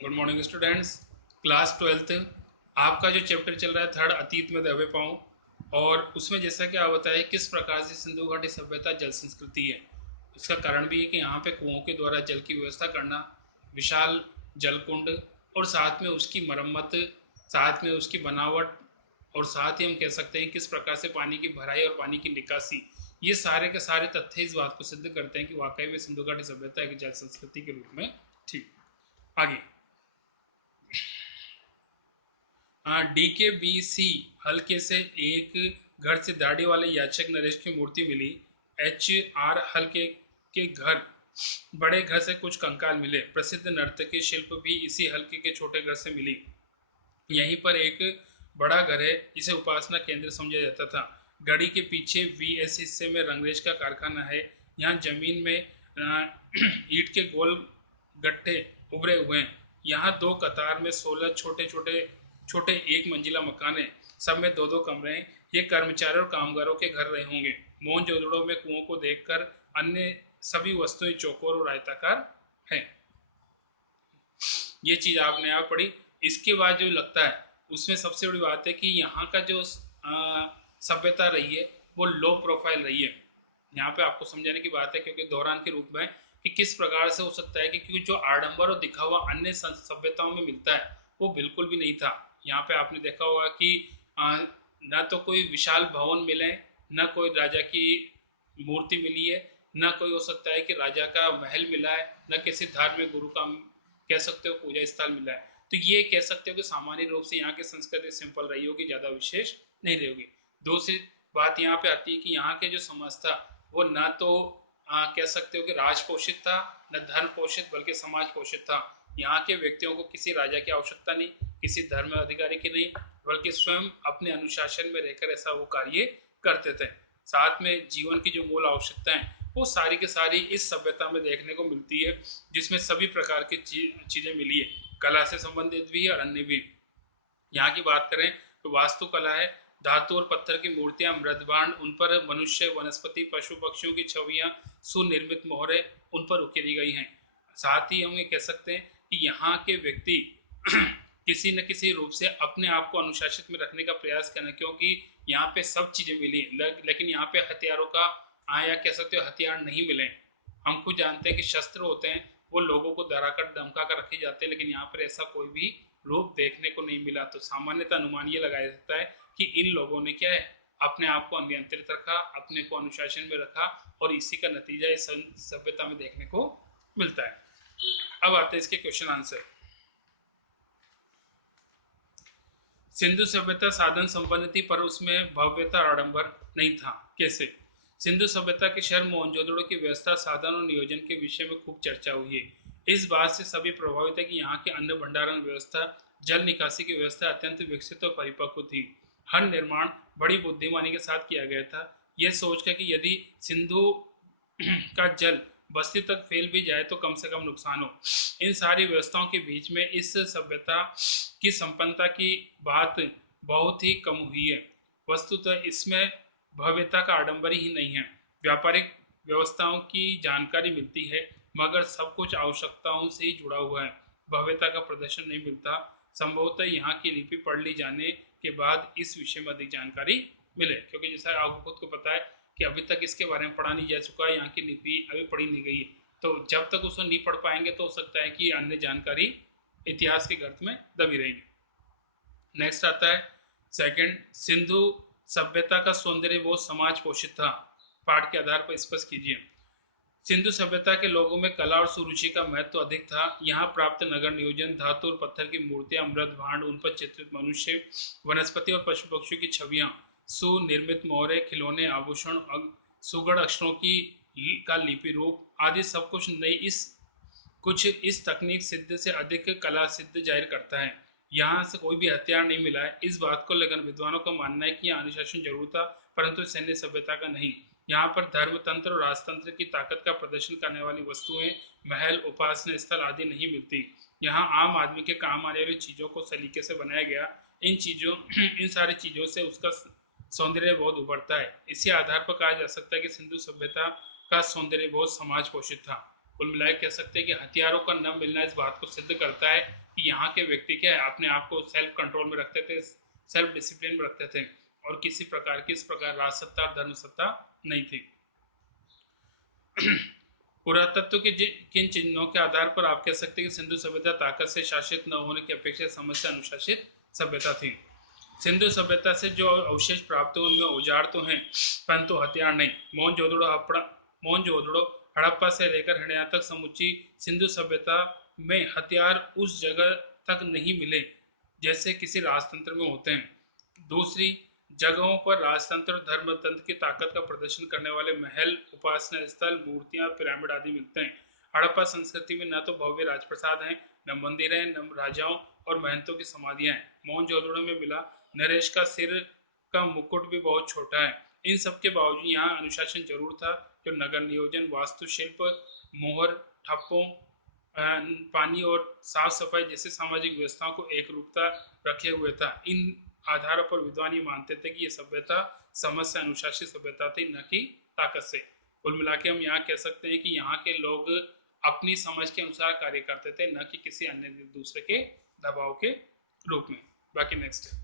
Good morning students. Class twelfth आपका जो chapter चल रहा है थर्ड अतीत में दबे पाँव, और उसमें जैसा कि आप बताएं किस प्रकार से सिंधु घाटी सभ्यता जल संस्कृति है। इसका कारण भी है कि यहाँ पे कुओं के द्वारा जल की व्यवस्था करना, विशाल जल कुंड, और साथ में उसकी मरम्मत, साथ में उसकी बनावट, और साथ ही हम कह सकते हैं किस प्रकार से पानी की भराई और पानी की निकासी, ये सारे के सारे तथ्य इस बात को सिद्ध करते हैं कि वाकई में सिंधु घाटी सभ्यता एक जल संस्कृति के रूप में थी। आगे DKBC हल्के से एक घर से दाढ़ी वाले याचक नरेश की मूर्ति मिली। HR हल्के के घर बड़े घर से कुछ कंकाल मिले। प्रसिद्ध नर्तकी शिल्प भी इसी हल्के के छोटे घर से मिली। यहीं पर एक बड़ा घर है जिसे उपासना केंद्र समझा जाता था। गढ़ी के पीछे VS हिस्से में रंगरेज का कारखाना है। यहाँ जमीन में ईंट के गोल गट्ठे उभरे हुए हैं। यहाँ दो कतार में 16 छोटे छोटे छोटे एक मंजिला मकान है। सब में दो दो कमरे हैं। ये कर्मचारियों और कामगारों के घर रहे होंगे। मोहनजोदड़ो में कुओं को देखकर अन्य सभी वस्तुएं चौकोर और आयताकार हैं। ये चीज आपने यहाँ पढ़ी। इसके बाद जो लगता है उसमें सबसे बड़ी बात है कि यहाँ का जो सभ्यता रही है वो लो प्रोफाइल रही है। यहाँ पे आपको समझाने की बात है क्योंकि दौरान के रूप में कि किस प्रकार से हो सकता है कि क्योंकि जो आडंबर और दिखावा अन्य सभ्यताओं में मिलता है वो बिल्कुल भी नहीं था। यहाँ पे आपने देखा होगा कि न तो कोई विशाल भवन मिले, न कोई राजा की मूर्ति मिली है, न कोई हो सकता है कि राजा का महल मिला है, न किसी धार्मिक गुरु का कह सकते हो पूजा स्थल मिला है। तो ये कह सकते हो कि सामान्य रूप से यहाँ की संस्कृति सिंपल रही होगी, ज्यादा विशेष नहीं रही होगी। दूसरी बात यहाँ पे आती है कि यहाँ के जो समाज था वो ना तो कह सकते हो कि राज पोषित था, न धर्म पोषित, बल्कि समाज पोषित था। यहाँ के व्यक्तियों को किसी राजा की आवश्यकता नहीं, किसी धर्म अधिकारी की नहीं, बल्कि स्वयं अपने अनुशासन में रहकर ऐसा वो कार्य करते थे। साथ में जीवन की जो मूल आवश्यकताएं वो सारी की सारी इस सभ्यता में देखने को मिलती है, जिसमें सभी प्रकार की चीजें मिली है। कला से संबंधित भी है और अन्य भी। यहाँ की बात करें तो वास्तुकला है। धातु और पत्थर की मूर्तियां, मृदभांड, उन पर मनुष्य, वनस्पति, पशु पक्षियों की छवियां, सुनिर्मित मोहरे उन पर उकेरी गई हैं। साथ ही हम ये कह सकते हैं कि यहाँ के व्यक्ति किसी न किसी रूप से अपने आप को अनुशासित में रखने का प्रयास करना, क्योंकि यहाँ पे सब चीजें मिली लेकिन यहाँ पे हथियारों का या कह सकते हो हथियार नहीं मिले। हम खुद जानते हैं कि शस्त्र होते हैं वो लोगों को डराकर धमका कर रखे जाते हैं, लेकिन यहाँ पर ऐसा कोई भी रूप देखने को नहीं मिला। तो सामान्यतः अनुमान ये लगाया जाता है कि इन लोगों ने क्या है, अपने आप को अनियंत्रित रखा, अपने को अनुशासन में रखा, और इसी का नतीजा इस सभ्यता में देखने को मिलता है। अब आते हैं इसके क्वेश्चन आंसर। सिंधु सभ्यता साधन संपन्न थी पर उसमें भव्यता और आडंबर नहीं था। कैसे? सिंधु सभ्यता के शहर मोहनजोदड़ो की व्यवस्था, साधन और नियोजन के विषय में खूब चर्चा हुई है। इस बात से सभी प्रभावित है कि यहाँ की अन्न भंडारण व्यवस्था, जल निकासी की व्यवस्था अत्यंत विकसित और परिपक्व थी। हर निर्माण बड़ी बुद्धिमानी के साथ किया गया था, यह सोचकर कि यदि सिंधु का जल बस्ती तक फैल भी जाए तो कम से कम नुकसान हो। इन सारी व्यवस्थाओं के बीच में इस सभ्यता की संपन्नता की बात बहुत ही कम हुई है। वस्तुतः इसमें भव्यता का आडंबर ही नहीं है, व्यापारिक व्यवस्थाओं की जानकारी मिलती है, मगर सब कुछ आवश्यकताओं से ही जुड़ा हुआ है। भव्यता का प्रदर्शन नहीं मिलता। संभवतः यहाँ की लिपि पढ़ ली जाने के बाद इस विषय में अधिक जानकारी मिले, क्योंकि जैसा आपको खुद को पता है कि अभी तक इसके बारे में पढ़ा नहीं जा चुका है, यहाँ की लिपि अभी पढ़ी नहीं गई है। तो जब तक उसको नहीं पढ़ पाएंगे तो हो सकता है कि अन्य जानकारी इतिहास के गर्त में दबी रहेगी। नेक्स्ट आता है सेकंड, सिंधु सभ्यता का सौंदर्य वो समाज पोषित था। पाठ के आधार पर स्पष्ट कीजिए। सिंधु सभ्यता के लोगों में कला और सुरुचि का महत्व अधिक था। यहाँ प्राप्त नगर नियोजन, धातु और पत्थर की मूर्तियां, मृद भांड, उन पर चित्रित मनुष्य, वनस्पति और पशु पक्षियों की छवियां, सुनिर्मित मोहरे, खिलौने, आभूषण, सुगढ़ अक्षरों की का लिपि रूप आदि सब कुछ इस तकनीक सिद्ध से अधिक कला सिद्ध जाहिर करता है। यहाँ से कोई भी हथियार नहीं मिला है। इस बात को लेकर विद्वानों का मानना है कि यहाँ अनुशासन जरूर था, परंतु सैन्य सभ्यता का नहीं। यहाँ पर धर्मतंत्र और राजतंत्र की ताकत का प्रदर्शन करने वाली वस्तुएं, महल, उपासना स्थल आदि नहीं मिलती। यहाँ आम आदमी के काम आने वाली चीजों को सलीके से बनाया गया। इन सारी चीजों से उसका सौंदर्य बहुत उभरता है। इसी आधार पर कहा जा सकता है कि सिंधु सभ्यता का सौंदर्य बहुत समाज पोषित था। कुल मिलाकर कह सकते हैं कि हथियारों का न मिलना इस बात को सिद्ध करता है कि यहाँ के व्यक्ति क्या है, अपने आप को सेल्फ कंट्रोल में रखते थे, सेल्फ डिसिप्लिन में रखते थे, और किसी प्रकार की इस प्रकार राजसत्ता और धर्म सत्ता नहीं थी। पुरातत्व के किन चिन्हों के आधार पर आप कह सकते हैं कि सिंधु सभ्यता ताकत से शासित न होने की अपेक्षा समय से अनुशासित सभ्यता थी? सिंधु सभ्यता से जो अवशेष प्राप्त हुए उनमें औजार तो हैं परंतु हथियार नहीं। मोहनजोदड़ो हड़प्पा से लेकर हरियाणा तक समूची सिंधु सभ्यता में हथियार उस जगह तक नहीं मिले जैसे किसी राजतंत्र में होते हैं। दूसरी जगहों पर राजतंत्र और धर्मतंत्र की ताकत का प्रदर्शन करने वाले महल, उपासना स्थल, मूर्तियां, पिरामिड आदि मिलते हैं। हड़प्पा संस्कृति में न तो भव्य राजप्रसाद हैं, न मंदिर हैं, न राजाओं और महंतों की समाधियां हैं। मोहनजोदड़ो में मिला नरेश का सिर का मुकुट भी बहुत छोटा है। इन सब के बावजूद यहाँ अनुशासन जरूर था, जो नगर नियोजन, वास्तुशिल्प, मोहर, ठप्पों, पानी और साफ सफाई जैसे सामाजिक व्यवस्थाओं को एक रूपता रखे हुए था। इन आधारों पर विद्वान ये मानते थे कि यह सभ्यता समझ से अनुशासित सभ्यता थी, न कि ताकत से। कुल मिला के हम यहाँ कह सकते हैं कि यहाँ के लोग अपनी समझ के अनुसार कार्य करते थे, न कि किसी अन्य दूसरे के दबाव के रूप में। बाकी नेक्स्ट